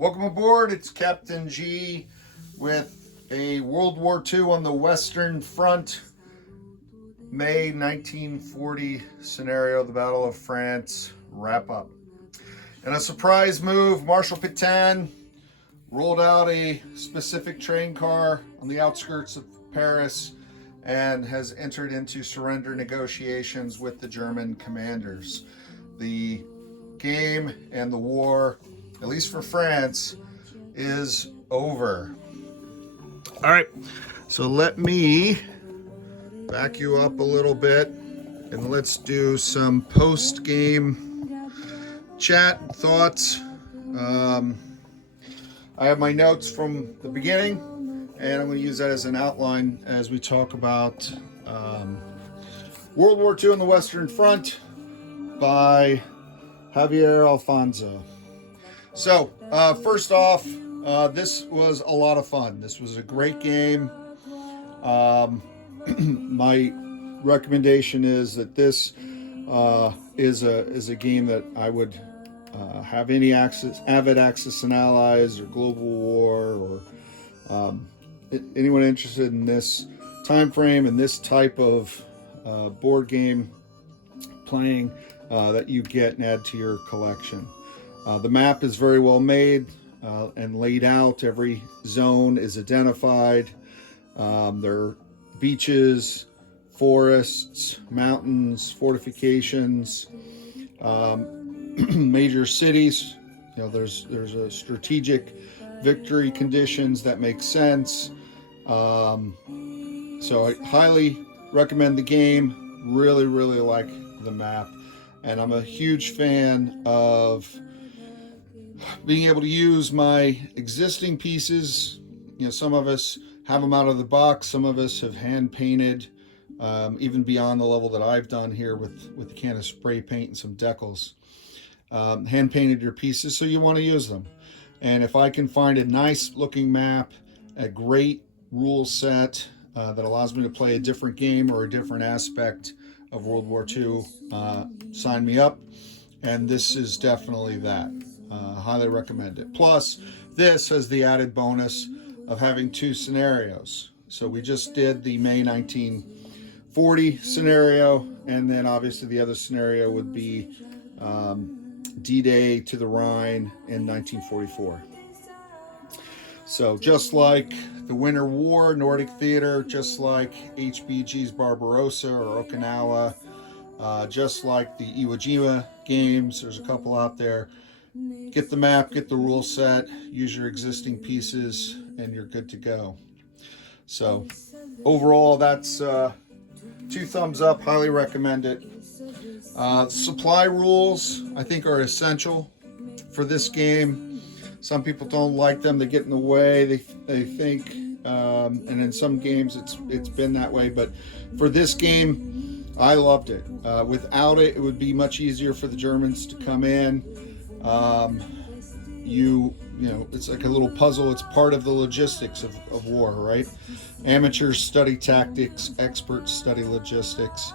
Welcome aboard. It's Captain G with a World War II on the Western Front, May 1940 scenario, the Battle of France wrap up. In a surprise move, Marshal Pétain rolled out a specific train car on the outskirts of Paris and has entered into surrender negotiations with the German commanders. The game and the war, at least for France, is over. All right, so let me back you up a little bit and let's do some post-game chat thoughts. I have my notes from the beginning, and I'm going to use that as an outline as we talk about World War II on the Western Front by Javier Alfonso. So, first off, this was a lot of fun. This was a great game. My recommendation is that this is a game that I would have any avid Axis and Allies or Global War or anyone interested in this time frame and this type of board game playing that you get and add to your collection. The map is very well made and laid out. Every zone is identified. There are beaches, forests, mountains, fortifications, major cities. You know, there's a strategic victory conditions that make sense. So I highly recommend the game. Really like the map, and I'm a huge fan of being able to use my existing pieces. You know, some of us have them out of the box, some of us have hand painted, even beyond the level that I've done here with a can of spray paint and some decals. Hand painted your pieces, so you want to use them. And if I can find a nice looking map, a great rule set that allows me to play a different game or a different aspect of World War II, sign me up. And this is definitely that. Highly recommend it. Plus, this has the added bonus of having two scenarios. So we just did the May 1940 scenario, and then obviously the other scenario would be D-Day to the Rhine in 1944. So just like the Winter War, Nordic Theater, just like HBG's Barbarossa or Okinawa, just like the Iwo Jima games, there's a couple out there. Get the map, get the rule set, use your existing pieces, and you're good to go. So overall, that's 2 thumbs up. Highly recommend it. Supply rules, I think, are essential for this game. Some people don't like them. They get in the way. They think, and in some games it's been that way. But for this game, I loved it. Without it, it would be much easier for the Germans to come in. You know, it's like a little puzzle. It's part of the logistics of war, right? Amateurs study tactics, experts study logistics,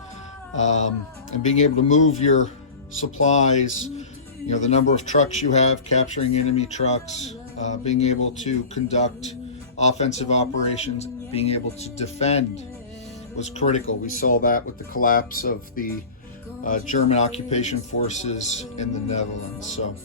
and being able to move your supplies, you know, the number of trucks you have, capturing enemy trucks, being able to conduct offensive operations, being able to defend was critical. We saw that with the collapse of the German occupation forces in the Netherlands. So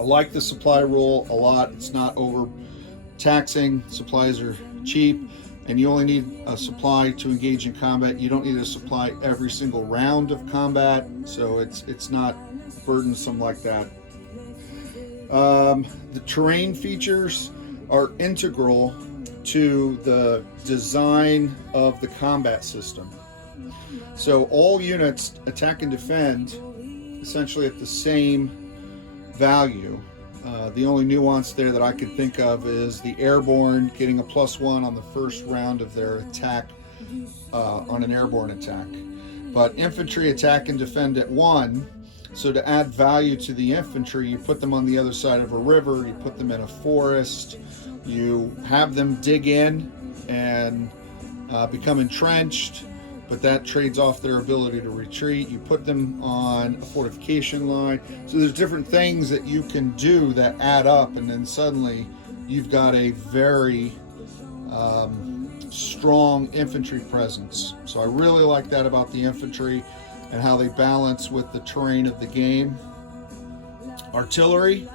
I like the supply rule a lot. It's not overtaxing. Supplies are cheap, and you only need a supply to engage in combat. You don't need a supply every single round of combat, so it's not burdensome like that. The terrain features are integral to the design of the combat system. So all units attack and defend essentially at the same value. The only nuance there that I could think of is the airborne getting a +1 on the first round of their attack on an airborne attack. But infantry attack and defend at 1. So to add value to the infantry, you put them on the other side of a river, you put them in a forest, you have them dig in and become entrenched, but that trades off their ability to retreat. You put them on a fortification line. So there's different things that you can do that add up, and then suddenly you've got a very strong infantry presence. So I really like that about the infantry and how they balance with the terrain of the game. Artillery,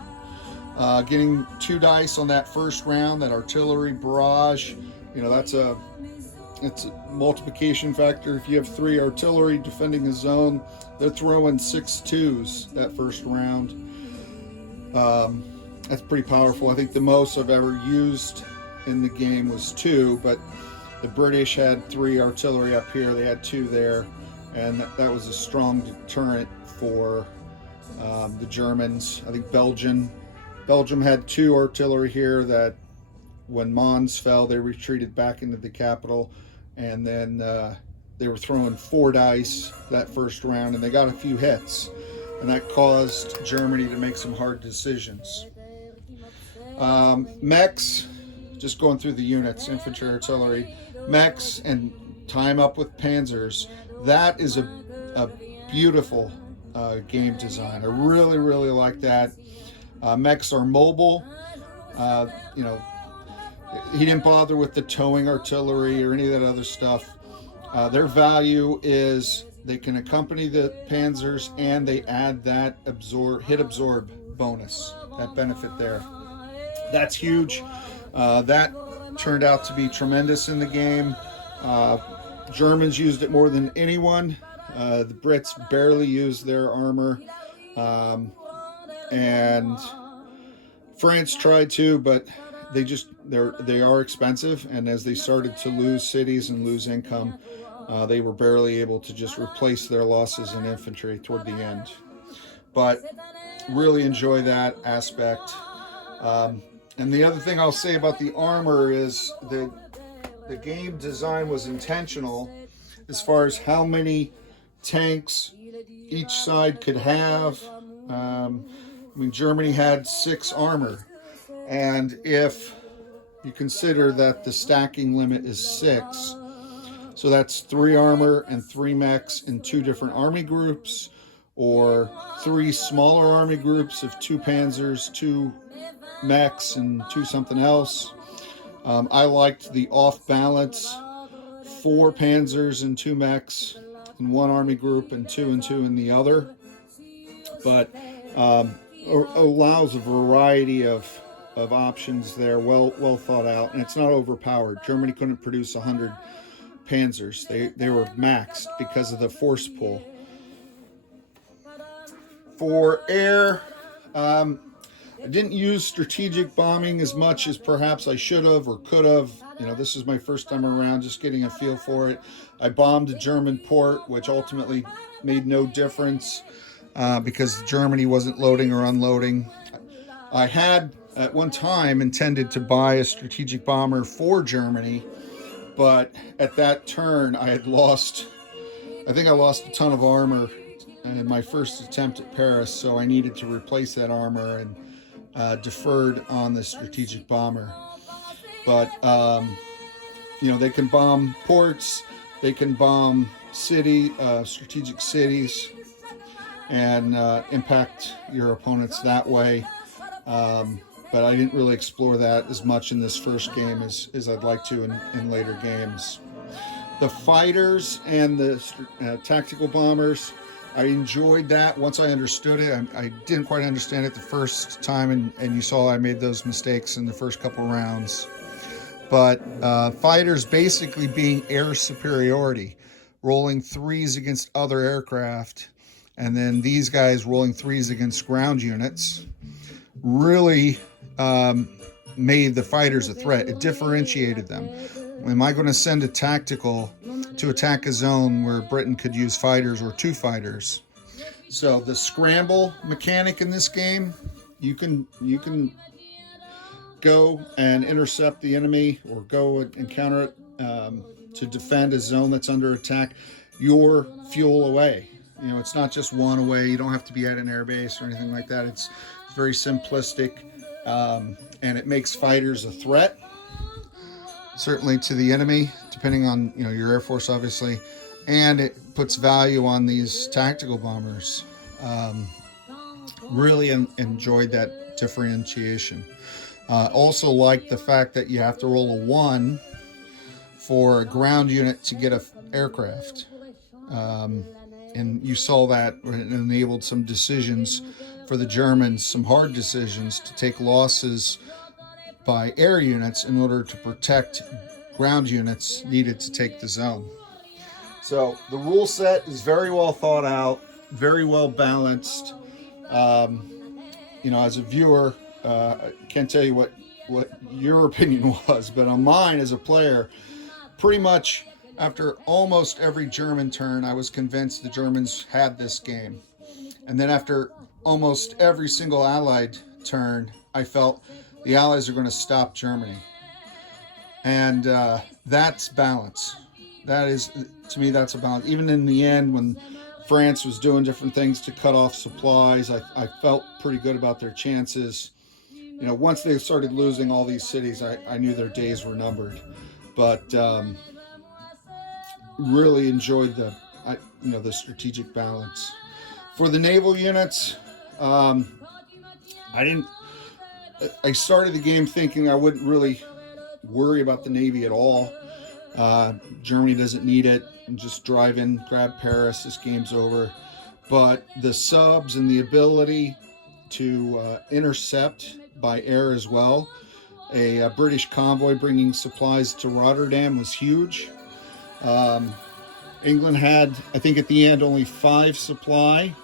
getting 2 dice on that first round, that artillery barrage, it's a multiplication factor. If you have 3 artillery defending a zone, they're throwing 6 2s that first round. That's pretty powerful. I think the most I've ever used in the game was 2, but the British had 3 artillery up here, they had 2 there, and that was a strong deterrent for the Germans. I think Belgium had 2 artillery here that when Mons fell, they retreated back into the capital, and then they were throwing 4 dice that first round, and they got a few hits, and that caused Germany to make some hard decisions. Mechs, just going through the units, infantry, artillery, mechs, and time up with panzers. That is a beautiful game design. I really, really like that. Mechs are mobile. He didn't bother with the towing artillery or any of that other stuff. Their value is they can accompany the panzers, and they add that hit absorb bonus, that benefit there. That's huge. That turned out to be tremendous in the game. Germans used it more than anyone. The Brits barely used their armor, and France tried to, but they are expensive, and as they started to lose cities and lose income, they were barely able to just replace their losses in infantry toward the end. But really enjoy that aspect. And the other thing I'll say about the armor is the game design was intentional as far as how many tanks each side could have. Germany had 6 armor, and if you consider that the stacking limit is 6, so that's 3 armor and 3 mechs in 2 different army groups, or 3 smaller army groups of 2 panzers, 2 mechs, and 2 something else. I liked the off balance 4 panzers and 2 mechs in one army group and 2 and 2 in the other, but allows a variety of options there, well thought out, and it's not overpowered. Germany couldn't produce 100 panzers. They were maxed because of the force pull. For air, I didn't use strategic bombing as much as perhaps I should have or could have. This is my first time around, just getting a feel for it. I bombed a German port, which ultimately made no difference because Germany wasn't loading or unloading. I had at one time intended to buy a strategic bomber for Germany, but at that turn I lost a ton of armor in my first attempt at Paris, so I needed to replace that armor and deferred on the strategic bomber. But they can bomb ports, they can bomb strategic cities, and impact your opponents that way. But I didn't really explore that as much in this first game as I'd like to in later games. The fighters and the tactical bombers, I enjoyed that once I understood it. I didn't quite understand it the first time, and you saw I made those mistakes in the first couple rounds. But fighters basically being air superiority, rolling 3s against other aircraft, and then these guys rolling 3s against ground units, really made the fighters a threat. It differentiated them. Am I going to send a tactical to attack a zone where Britain could use fighters or 2 fighters? So the scramble mechanic in this game, you can go and intercept the enemy or go and counter it to defend a zone that's under attack. Your fuel away. It's not just one away. You don't have to be at an airbase or anything like that. It's very simplistic, and it makes fighters a threat, certainly to the enemy, depending on your air force, obviously. and it puts value on these tactical bombers. Really enjoyed that differentiation. Also like the fact that you have to roll a 1 for a ground unit to get a aircraft. And you saw that it enabled some decisions for the Germans, some hard decisions to take losses by air units in order to protect ground units needed to take the zone. So the rule set is very well thought out, very well balanced. As a viewer, I can't tell you what your opinion was, but on mine as a player, pretty much after almost every German turn, I was convinced the Germans had this game. And then after almost every single Allied turn, I felt the Allies are going to stop Germany. And that's balance. That is, to me, that's a balance. Even in the end, when France was doing different things to cut off supplies, I felt pretty good about their chances. Once they started losing all these cities, I knew their days were numbered. But really enjoyed the strategic balance. For the naval units, I started the game thinking I wouldn't really worry about the Navy at all. Germany doesn't need it. And just drive in, grab Paris, this game's over. But the subs and the ability to intercept by air as well, a British convoy bringing supplies to Rotterdam was huge. England had, I think at the end, only 5 supply.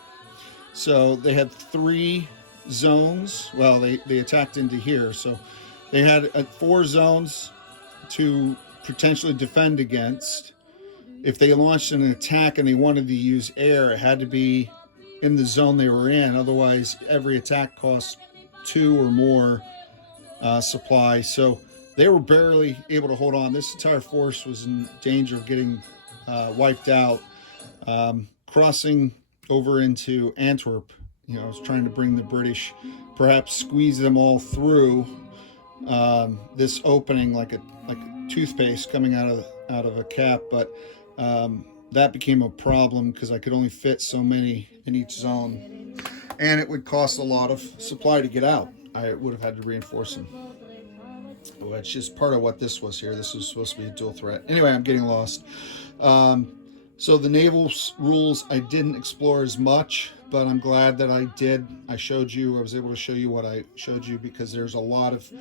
So they had 3 zones. Well, they attacked into here. So they had 4 zones to potentially defend against. If they launched an attack and they wanted to use air, it had to be in the zone they were in. Otherwise, every attack cost 2 or more supply. So they were barely able to hold on. This entire force was in danger of getting wiped out. Crossing over into Antwerp, I was trying to bring the British, perhaps squeeze them all through this opening like a toothpaste coming out of a cap, but that became a problem because I could only fit so many in each zone, and it would cost a lot of supply to get out. I would have had to reinforce them, which is part of what this was here. This was supposed to be a dual threat. Anyway, I'm getting lost. So the naval rules I didn't explore as much, but I'm glad that I did. I was able to show you what I showed you, because there's a lot of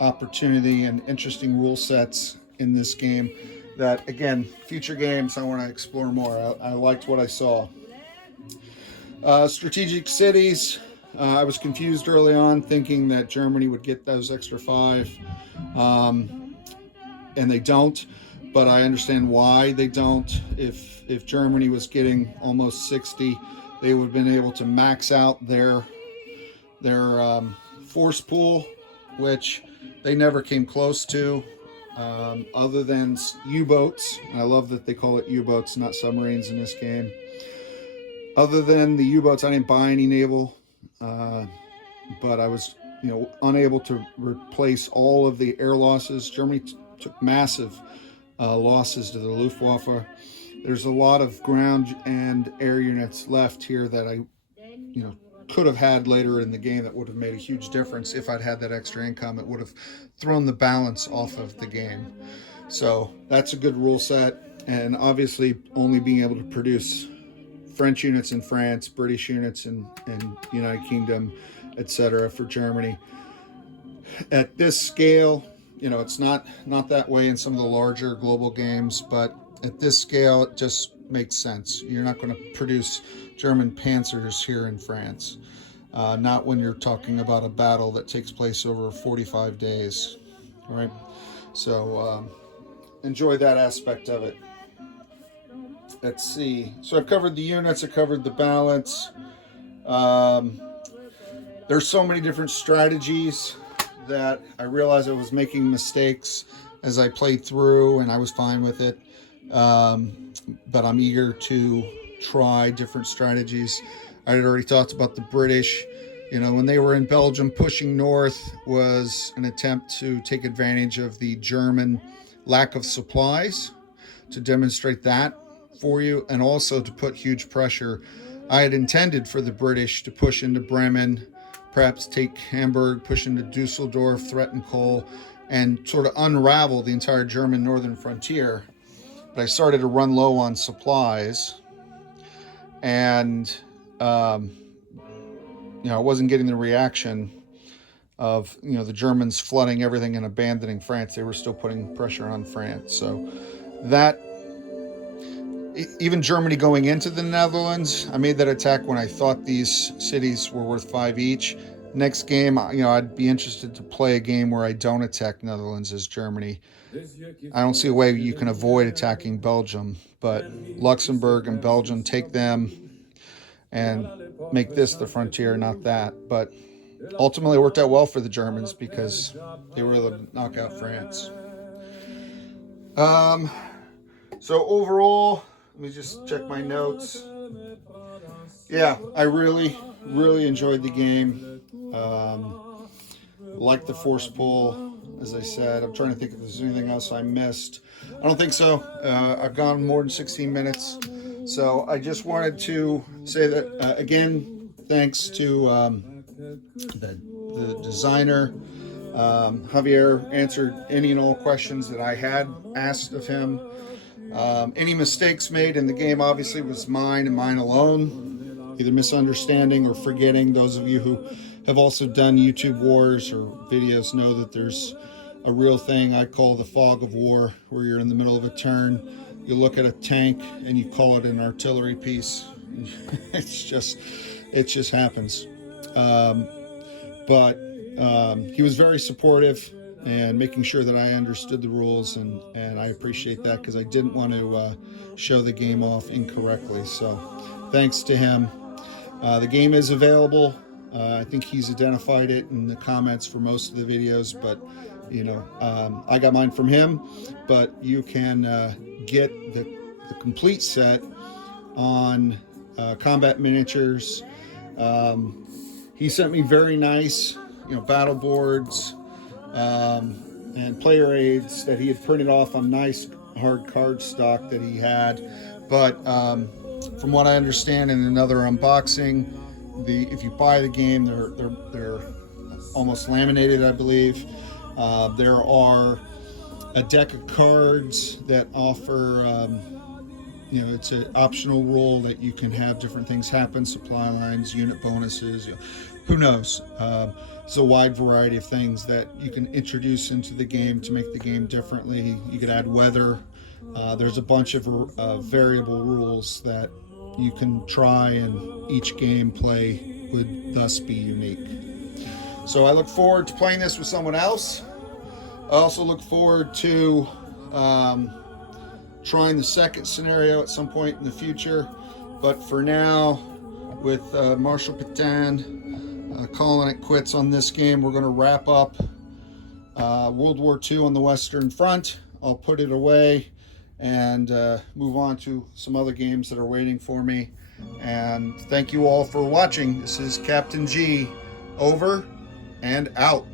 opportunity and interesting rule sets in this game that, again, future games I want to explore more. I liked what I saw. Strategic cities, I was confused early on, thinking that Germany would get those extra 5, and they don't, but I understand why they don't. If Germany was getting almost 60, they would have been able to max out their force pool, which they never came close to, other than U-boats. I love that they call it U-boats, not submarines in this game. Other than the U-boats, I didn't buy any naval, but I was unable to replace all of the air losses. Germany took massive losses to the Luftwaffe. There's a lot of ground and air units left here that I could have had later in the game that would have made a huge difference. If I'd had that extra income, it would have thrown the balance off of the game. So that's a good rule set, and obviously only being able to produce French units in France, British units in United Kingdom, etc. for Germany. At this scale, it's not that way in some of the larger global games, but at this scale, it just makes sense. You're not going to produce German panzers here in France. Not when you're talking about a battle that takes place over 45 days, right? So enjoy that aspect of it. Let's see. So I've covered the units, I covered the balance. There's so many different strategies that I realized I was making mistakes as I played through, and I was fine with it. But I'm eager to try different strategies. I had already talked about the British. When they were in Belgium, pushing north was an attempt to take advantage of the German lack of supplies to demonstrate that for you, and also to put huge pressure. I had intended for the British to push into Bremen, perhaps take Hamburg, push into Dusseldorf, threaten Cole, and sort of unravel the entire German northern frontier. But I started to run low on supplies, and I wasn't getting the reaction of the Germans flooding everything and abandoning France. They were still putting pressure on France. So that, even Germany going into the Netherlands, I made that attack when I thought these cities were worth 5 each. Next game, I'd be interested to play a game where I don't attack Netherlands as Germany. I don't see a way you can avoid attacking Belgium, but Luxembourg and Belgium, take them and make this the frontier, not that. But ultimately, it worked out well for the Germans because they were able to knock out France. So overall, let me just check my notes. Yeah, I really, really enjoyed the game. Like the force pull, as I said. I'm trying to think if there's anything else I missed. I don't think so. I've gone more than 16 minutes. So I just wanted to say that, again, thanks to the designer. Javier answered any and all questions that I had asked of him. Any mistakes made in the game obviously was mine and mine alone, either misunderstanding or forgetting. Those of you who have also done YouTube wars or videos know that there's a real thing I call the fog of war, where you're in the middle of a turn, you look at a tank and you call it an artillery piece. it just happens. But he was very supportive and making sure that I understood the rules, and I appreciate that, because I didn't want to show the game off incorrectly. So thanks to him. The game is available. I think he's identified it in the comments for most of the videos, but I got mine from him. But you can get the complete set on Combat Miniatures. He sent me very nice battle boards and player aids that he had printed off on nice hard card stock that he had. But from what I understand in another unboxing, if you buy the game, they're almost laminated, I believe. There are a deck of cards that offer it's an optional rule that you can have different things happen, supply lines, unit bonuses, who knows. It's a wide variety of things that you can introduce into the game to make the game differently. You could add weather. There's a bunch of variable rules that you can try, and each game play would thus be unique. So I look forward to playing this with someone else. I also look forward to trying the second scenario at some point in the future. But for now, with Marshal Pétain calling it quits on this game, we're going to wrap up World War II on the Western Front. I'll put it away and move on to some other games that are waiting for me. And thank you all for watching. This is Captain G, over and out.